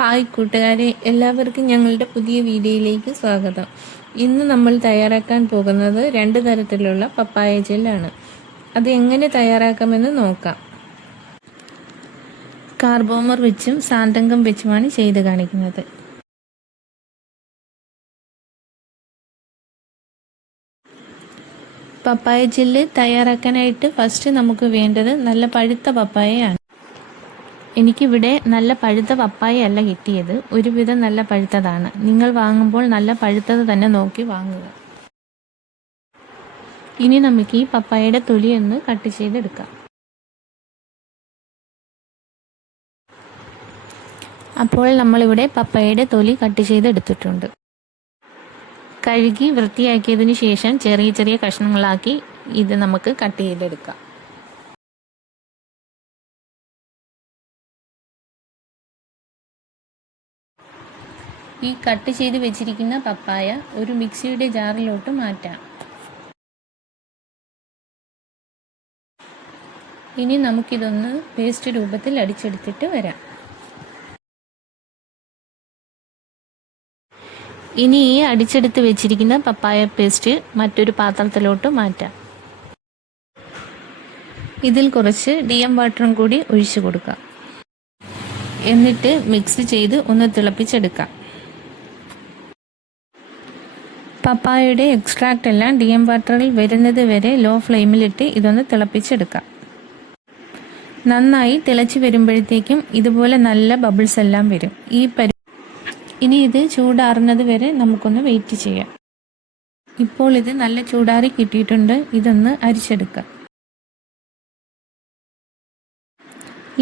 Hi കൂട്ടുകാരെ, എല്ലാവർക്കും ഞങ്ങളുടെ പുതിയ വീഡിയോയിലേക്ക് സ്വാഗതം. ഇന്ന് നമ്മൾ തയ്യാറാക്കാൻ പോകുന്നത് 2 തരത്തിലുള്ള പപ്പായ ജെല്ലാണ്. അത് എങ്ങനെ തയ്യാറാക്കാമെന്ന് നോക്കാം. കാർബോമർ വെച്ചും സാന്തങ്കം വെച്ചുമാണ് ചെയ്ത് കാണിക്കുന്നത്. പപ്പായ ജെല്ല് തയ്യാറാക്കാനായിട്ട് ഫസ്റ്റ് നമുക്ക് വേണ്ടത് നല്ല പഴുത്ത പപ്പായയാണ്. എനിക്കിവിടെ നല്ല പഴുത്ത പപ്പായയല്ല കിട്ടിയത്, ഒരുവിധം നല്ല പഴുത്തതാണ്. നിങ്ങൾ വാങ്ങുമ്പോൾ നല്ല പഴുത്തത് തന്നെ നോക്കി വാങ്ങുക. ഇനി നമുക്ക് ഈ പപ്പായയുടെ തൊലി ഒന്ന് കട്ട് ചെയ്തെടുക്കാം. അപ്പോൾ നമ്മളിവിടെ പപ്പായയുടെ തൊലി കട്ട് ചെയ്തെടുത്തിട്ടുണ്ട്. കഴുകി വൃത്തിയാക്കിയതിന് ശേഷം ചെറിയ ചെറിയ കഷ്ണങ്ങളാക്കി ഇത് നമുക്ക് കട്ട് ചെയ്തെടുക്കാം. ഈ കട്ട് ചെയ്ത് വെച്ചിരിക്കുന്ന പപ്പായ ഒരു മിക്സിയുടെ ജാറിലോട്ട് മാറ്റാം. ഇനി നമുക്കിതൊന്ന് പേസ്റ്റ് രൂപത്തിൽ അടിച്ചെടുത്തിട്ട് വരാം. ഇനി ഈ അടിച്ചെടുത്ത് വെച്ചിരിക്കുന്ന പപ്പായ പേസ്റ്റ് മറ്റൊരു പാത്രത്തിലോട്ട് മാറ്റാം. ഇതിൽ കുറച്ച് DM വാട്ടറും കൂടി ഒഴിച്ചു കൊടുക്കാം. എന്നിട്ട് മിക്സ് ചെയ്ത് ഒന്ന് തിളപ്പിച്ചെടുക്കാം. പപ്പായയുടെ എക്സ്ട്രാക്റ്റ് എല്ലാം DM വാട്ടറിൽ വരുന്നത് വരെ ലോ ഫ്ലെയിമിലിട്ട് ഇതൊന്ന് തിളപ്പിച്ചെടുക്കാം. നന്നായി തിളച്ച് വരുമ്പോഴത്തേക്കും ഇതുപോലെ നല്ല ബബിൾസ് എല്ലാം വരും. ഇനി ഇത് ചൂടാറുന്നത് വരെ നമുക്കൊന്ന് വെയിറ്റ് ചെയ്യാം. ഇപ്പോൾ ഇത് നല്ല ചൂടാറി കിട്ടിയിട്ടുണ്ട്. ഇതൊന്ന് അരിച്ചെടുക്കാം.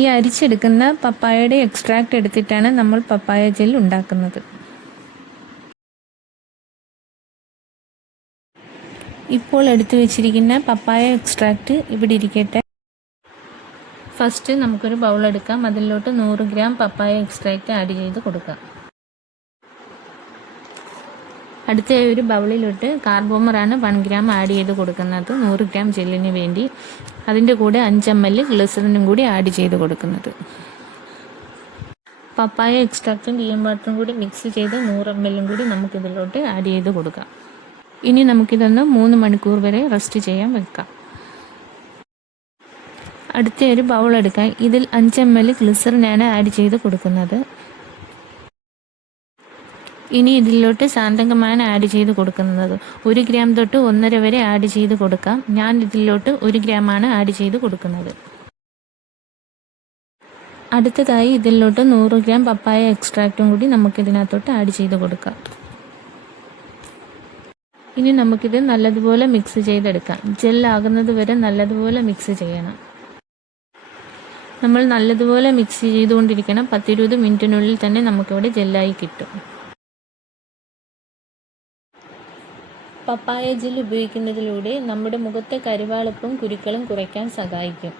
ഈ അരിച്ചെടുക്കുന്ന പപ്പായയുടെ എക്സ്ട്രാക്റ്റ് എടുത്തിട്ടാണ് നമ്മൾ പപ്പായ ജെൽ ഉണ്ടാക്കുന്നത്. ഇപ്പോൾ എടുത്തു വെച്ചിരിക്കുന്ന പപ്പായ എക്സ്ട്രാക്റ്റ് ഇവിടെ ഇരിക്കട്ടെ. ഫസ്റ്റ് നമുക്കൊരു ബൗൾ എടുക്കാം. അതിലോട്ട് 100 ഗ്രാം പപ്പായ എക്സ്ട്രാക്റ്റ് ആഡ് ചെയ്ത് കൊടുക്കാം. അടുത്ത ഒരു ബൗളിലോട്ട് കാർബോമറാണ് 1 ഗ്രാം ആഡ് ചെയ്ത് കൊടുക്കുന്നത് 100 ഗ്രാം ജെല്ലിന് വേണ്ടി. അതിൻ്റെ കൂടെ 5 ml ഗ്ലിസറിനും കൂടി ആഡ് ചെയ്ത് കൊടുക്കുന്നത്. പപ്പായ എക്സ്ട്രാക്റ്റും DM വാട്ടറും കൂടി മിക്സ് ചെയ്ത് 100 ml കൂടി നമുക്കിതിലോട്ട് ആഡ് ചെയ്ത് കൊടുക്കാം. ഇനി നമുക്കിതൊന്ന് 3 മണിക്കൂർ വരെ റെസ്റ്റ് ചെയ്യാൻ വെക്കാം. അടുത്ത ഒരു ബൗൾ എടുക്കാം. ഇതിൽ 5 ml ഗ്ലിസറിനാണ് ആഡ് ചെയ്ത് കൊടുക്കുന്നത്. ഇനി ഇതിലോട്ട് സാന്തങ്കമാണ് ആഡ് ചെയ്ത് കൊടുക്കുന്നത്. 1 ഗ്രാം തൊട്ട് 1.5 വരെ ആഡ് ചെയ്ത് കൊടുക്കാം. ഞാൻ ഇതിലോട്ട് 1 ഗ്രാമാണ് ആഡ് ചെയ്ത് കൊടുക്കുന്നത്. അടുത്തതായി ഇതിലോട്ട് 100 ഗ്രാം പപ്പായ എക്സ്ട്രാക്റ്റും കൂടി നമുക്കിതിനകത്തോട്ട് ആഡ് ചെയ്ത് കൊടുക്കാം. ഇനി നമുക്കിത് നല്ലതുപോലെ മിക്സ് ചെയ്തെടുക്കാം. ജെല്ലാകുന്നത് വരെ നല്ലതുപോലെ മിക്സ് ചെയ്യണം. നമ്മൾ നല്ലതുപോലെ മിക്സ് ചെയ്തുകൊണ്ടിരിക്കണം. 10-20 മിനിറ്റിനുള്ളിൽ തന്നെ നമുക്കിവിടെ ജെല്ലായി കിട്ടും. പപ്പായ ജെൽ ഉപയോഗിക്കുന്നതിലൂടെ നമ്മുടെ മുഖത്തെ കരിവാളിപ്പും കുരുക്കളും കുറയ്ക്കാൻ സഹായിക്കും.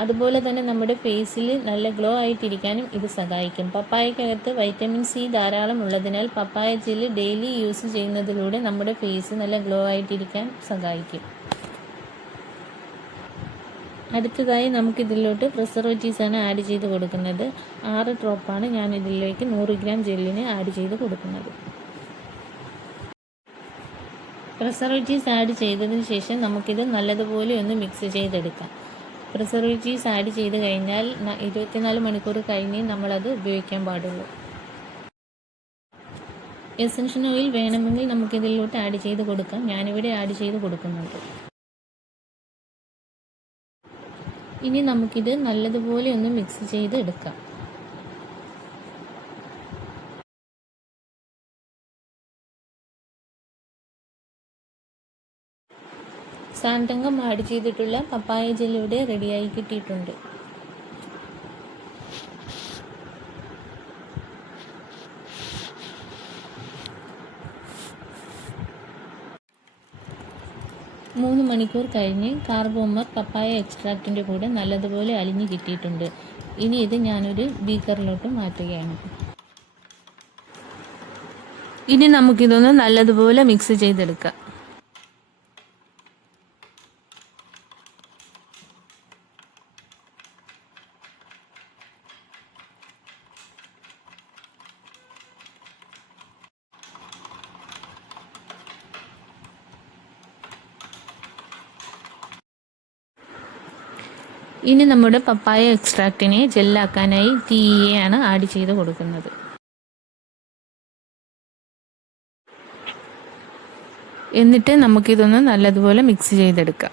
അതുപോലെ തന്നെ നമ്മുടെ ഫേസിൽ നല്ല ഗ്ലോ ആയിട്ടിരിക്കാനും ഇത് സഹായിക്കും. പപ്പായക്കകത്ത് വൈറ്റമിൻ C ധാരാളം ഉള്ളതിനാൽ പപ്പായ ജെൽ ഡെയിലി യൂസ് ചെയ്യുന്നതിലൂടെ നമ്മുടെ ഫേസ് നല്ല ഗ്ലോ ആയിട്ടിരിക്കാൻ സഹായിക്കും. അടുത്തതായി നമുക്കിതിലോട്ട് പ്രിസർവേറ്റീവ്സാണ് ആഡ് ചെയ്ത് കൊടുക്കുന്നത്. 6 ഡ്രോപ്പാണ് ഞാൻ ഇതിലേക്ക് 100 ഗ്രാം ജെല്ലിന് ആഡ് ചെയ്ത് കൊടുക്കുന്നത്. പ്രിസർവേറ്റീവ്സ് ആഡ് ചെയ്തതിന് ശേഷം നമുക്കിത് നല്ലതുപോലെ ഒന്ന് മിക്സ് ചെയ്തെടുക്കാം. പ്രിസർവേറ്റീവ്സ് ആഡ് ചെയ്ത് കഴിഞ്ഞാൽ 24 മണിക്കൂർ കഴിഞ്ഞ് നമ്മളത് ഉപയോഗിക്കാൻ പാടുള്ളൂ. എസൻഷ്യൽ ഓയിൽ വേണമെങ്കിൽ നമുക്കിതിലോട്ട് ആഡ് ചെയ്ത് കൊടുക്കാം. ഞാനിവിടെ ആഡ് ചെയ്ത് കൊടുക്കുന്നുണ്ട്. ഇനി നമുക്കിത് നല്ലതുപോലെ ഒന്ന് മിക്സ് ചെയ്ത് എടുക്കാം. സാന്തങ്കം ആഡ് ചെയ്തിട്ടുള്ള പപ്പായ ജെൽ ഇവിടെ റെഡിയായി കിട്ടിയിട്ടുണ്ട്. മൂന്ന് മണിക്കൂർ കഴിഞ്ഞ് കാർബോമർ പപ്പായ എക്സ്ട്രാക്റ്റിൻ്റെ കൂടെ നല്ലതുപോലെ അലിഞ്ഞ് കിട്ടിയിട്ടുണ്ട്. ഇനി ഇത് ഞാനൊരു ബീക്കറിലോട്ട് മാറ്റുകയാണ്. ഇനി നമുക്കിതൊന്ന് നല്ലതുപോലെ മിക്സ് ചെയ്തെടുക്കാം. ഇനി നമ്മുടെ പപ്പായ എക്സ്ട്രാക്റ്റിനെ ജെല്ലാക്കാനായി TEA ആണ് ആഡ് ചെയ്ത് കൊടുക്കുന്നത്. എന്നിട്ട് നമുക്കിതൊന്ന് നല്ലതുപോലെ മിക്സ് ചെയ്തെടുക്കാം.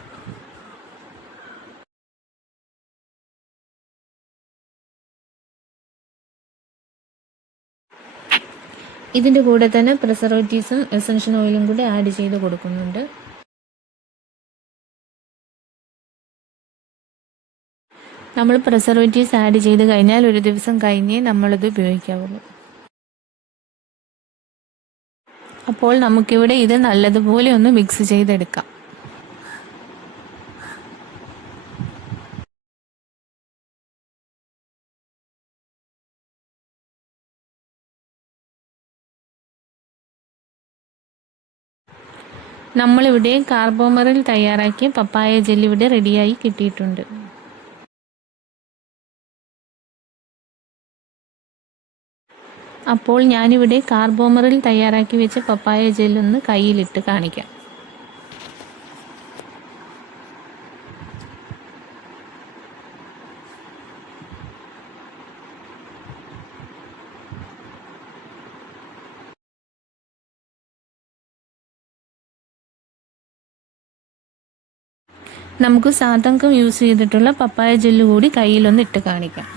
ഇതിൻ്റെ കൂടെ തന്നെ പ്രിസർവേറ്റീവ്സും എസൻഷ്യൽ ഓയിലും കൂടി ആഡ് ചെയ്ത് കൊടുക്കുന്നുണ്ട്. നമ്മൾ പ്രിസർവേറ്റീവ്സ് ആഡ് ചെയ്ത് കഴിഞ്ഞാൽ ഒരു ദിവസം കഴിഞ്ഞേ നമ്മളിത് ഉപയോഗിക്കാവുള്ളൂ. അപ്പോൾ നമുക്കിവിടെ ഇത് നല്ലതുപോലെ ഒന്ന് മിക്സ് ചെയ്തെടുക്കാം. നമ്മളിവിടെ കാർബോമറിൽ തയ്യാറാക്കിയ പപ്പായ ജെല്ലി ഇവിടെ റെഡിയായി കിട്ടിയിട്ടുണ്ട്. അപ്പോൾ ഞാനിവിടെ കാർബോമറിൽ തയ്യാറാക്കി വെച്ച പപ്പായ ജെല്ലൊന്ന് കയ്യിലിട്ട് കാണിക്കാം. നമുക്ക് സാതങ്കം യൂസ് ചെയ്തിട്ടുള്ള പപ്പായ ജെല്ല് കൂടി കയ്യിലൊന്ന് ഇട്ട് കാണിക്കാം.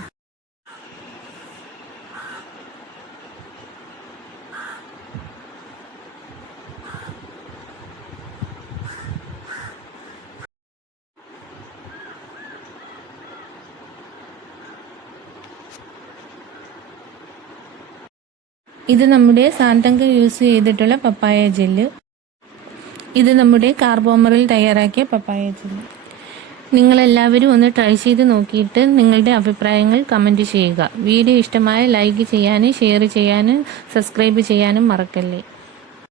ഇത് നമ്മുടെ സാന്തങ്കം യൂസ് ചെയ്തിട്ടുള്ള പപ്പായ ജെല്ല്. ഇത് നമ്മുടെ കാർബോമറിൽ തയ്യാറാക്കിയ പപ്പായ ജെല്ല്. നിങ്ങളെല്ലാവരും ഒന്ന് ട്രൈ ചെയ്ത് നോക്കിയിട്ട് നിങ്ങളുടെ അഭിപ്രായങ്ങൾ കമൻറ്റ് ചെയ്യുക. വീഡിയോ ഇഷ്ടമായ ലൈക്ക് ചെയ്യാനും ഷെയർ ചെയ്യാനും സബ്സ്ക്രൈബ് ചെയ്യാനും മറക്കല്ലേ.